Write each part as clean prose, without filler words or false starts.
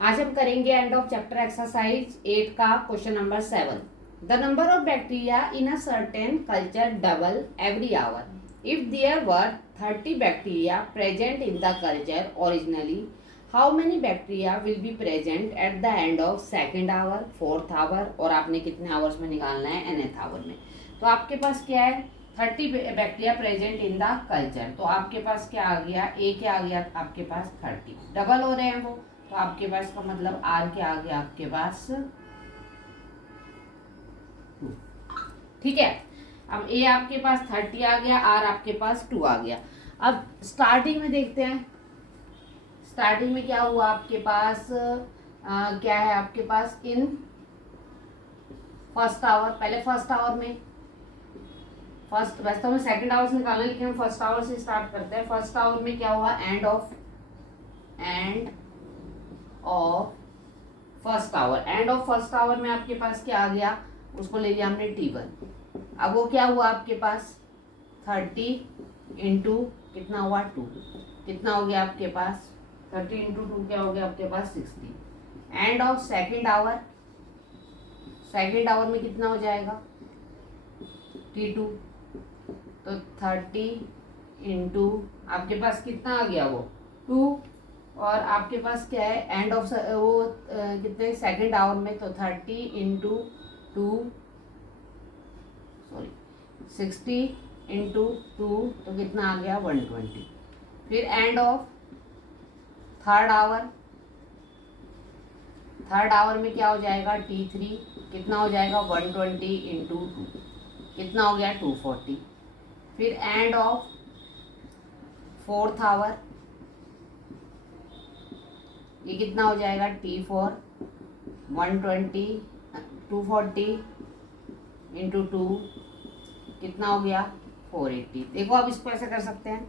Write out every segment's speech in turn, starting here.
आज हम करेंगे एंड ऑफ चैप्टर एक्सरसाइज 8 का question number 7। The number of bacteria in a certain culture double every hour. If there were 30 bacteria present in the culture originally, how many bacteria will be present at the end of second hour, fourth hour, और आपने कितने hours में निकालना है, nth our में। तो आपके पास क्या है, 30 bacteria present in the culture. तो आपके पास क्या आ गया, ए क्या आ गया आपके पास 30, डबल हो रहे हैं वो, तो आपके पास का मतलब आर क्या आ गया आपके पास 2। ठीक है, अब ए आपके पास 30 आ गया, आर आपके पास 2 आ गया। अब स्टार्टिंग में देखते हैं, स्टार्टिंग में क्या हुआ आपके पास, क्या है आपके पास इन फर्स्ट आवर। पहले फर्स्ट आवर में, फर्स्ट वैसे तो हमें सेकंड आवर से निकालना है, लेकिन हम फर्स्ट आवर से स्टार्ट करते हैं। फर्स्ट आवर में क्या हुआ, end of first hour. End of first hour में आपके पास क्या आ गया, उसको ले लिया हमने T1। अब वो क्या हुआ आपके पास 30 इंटू कितना हुआ 2, कितना हो गया आपके पास 30 इंटू 2 क्या हो गया आपके पास 60। And of second our, second hour में कितना हो जाएगा T2, तो 30 इंटू आपके पास कितना आ गया वो 2, और आपके पास क्या है एंड ऑफ वो कितने सेकेंड आवर में, तो 30 इंटू 2 सॉरी 60 इंटू 2, तो कितना आ गया 120। फिर end of third hour, third hour में क्या हो जाएगा T3, कितना हो जाएगा 120 इंटू 2, कितना हो गया 240। फिर एंड ऑफ फोर्थ आवर, ये कितना हो जाएगा T4 120 240 इंटू 2, कितना हो गया 480। देखो अब इसको ऐसे कर सकते हैं,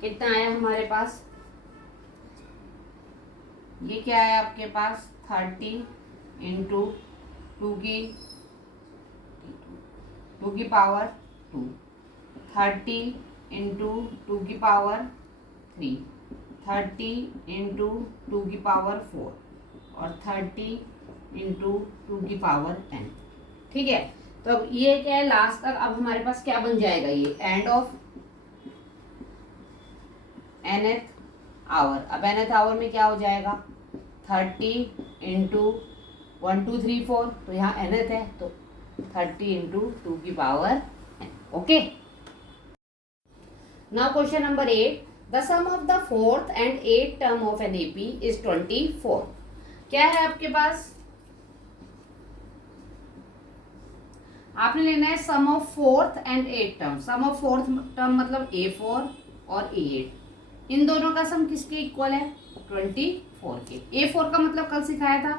कितना आया हमारे पास, ये क्या है आपके पास 30 इंटू 2 की पावर 2, 30 इंटू 2 की पावर 3, 30 इंटू 2 की पावर 4, और 30 इंटू 2 की पावर 10। ठीक है, तो अब ये क्या है लास्ट तक, अब हमारे पास क्या बन जाएगा, ये एंड ऑफ nth आवर। अब nth आवर में क्या हो जाएगा 30 इंटू 1 2 3 4, तो यहाँ nth है तो 30 इंटू 2 की power n। Okay, now question number 8। The sum of the fourth and eighth term of an AP is 24। क्या है आपके पास, आपने लेना है sum of fourth and eight term. Sum of fourth term मतलब A4 और A8, इन दोनों का सम किसके इक्वल है 24 के। A4 का मतलब कल सिखाया था,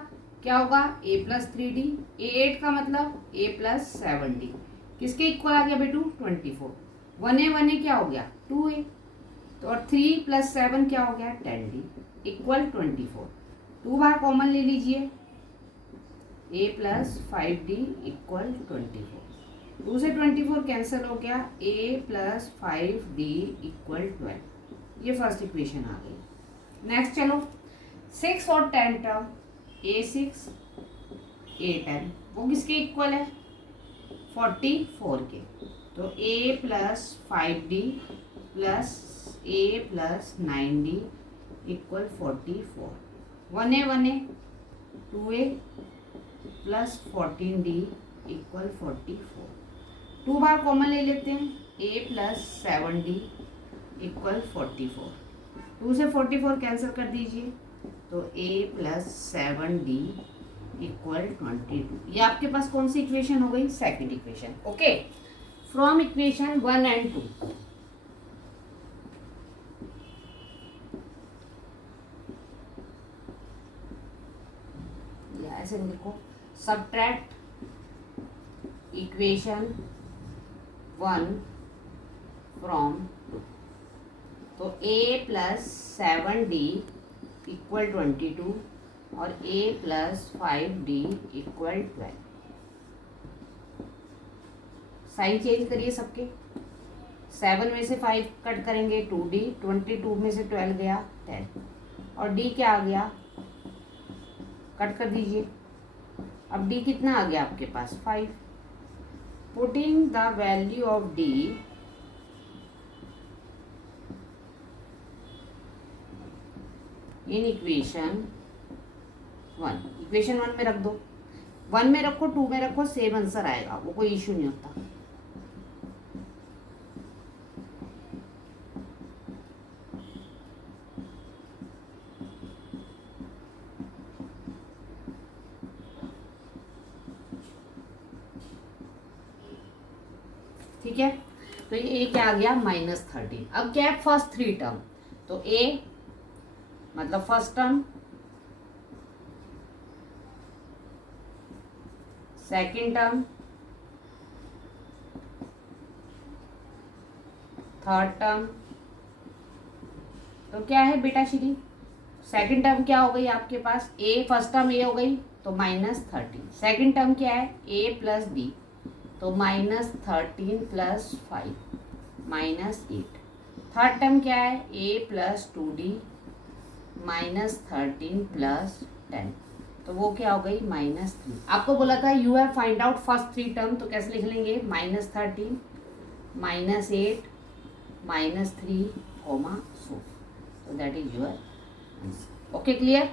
क्या होगा A प्लस 3D। A8 का मतलब A प्लस 7D, किसके इक्वल आ गया बेटू 24। 1A क्या हो गया 2A, तो और 3 प्लस 7 क्या हो गया 10D इक्वल 24। 2 बार कॉमन ले लीजिए, A प्लस 5D इक्वल 24। 2 से 24 कैंसिल हो गया, A प्लस 5D इक्वल 12। ये फर्स्ट इक्वेशन आ गई। नेक्स्ट चलो 6 और 10 टर्म, A6 A10, वो किसके इक्वल है 44 के। तो A plus 5D plus A plus 9D equal 44। 1A 2A plus 14D equal 44। 2 bar common ले लेते हैं, A प्लस 7D इक्वल 44। 2 से 44 कैंसिल कर दीजिए, तो A प्लस 7D इक्वल 22। ये आपके पास कौन सी इक्वेशन हो गई, second equation. Okay, from equation 1 and 2। ऐसे लिखो, सबट्रैक्ट इक्वेशन 1 फ्रॉम 2। तो A प्लस 7D इक्वल 22 और A plus 5D equal 12। Sign change करिए सबके, 7 में से 5 कट करेंगे 2D, 22 में से 12 गया 10। और डी क्या आ गया, कट कर दीजिए। अब डी कितना आ गया आपके पास 5। Putting the value of D in equation 1, equation 1 में रख दो, 1 में रखो 2 में रखो सेम आंसर आएगा, वो कोई इश्यू नहीं होता। ठीक है, तो ये क्या आ गया -13। अब क्या है फर्स्ट 3 टर्म, तो ए मतलब first term, second term, third term. तो क्या है बेटा श्री, सेकंड टर्म क्या हो गई आपके पास, ए फर्स्ट टर्म ए हो गई तो -13। सेकंड टर्म क्या है ए प्लस डी, तो -13 प्लस 5 -8। थर्ड टर्म क्या है ए प्लस 2d -13 प्लस 10, तो वो क्या हो गई -3। आपको बोला था you have find out first 3 term, तो कैसे लिख लेंगे -13 -8 -3 comma so, that is your answer. Okay clear.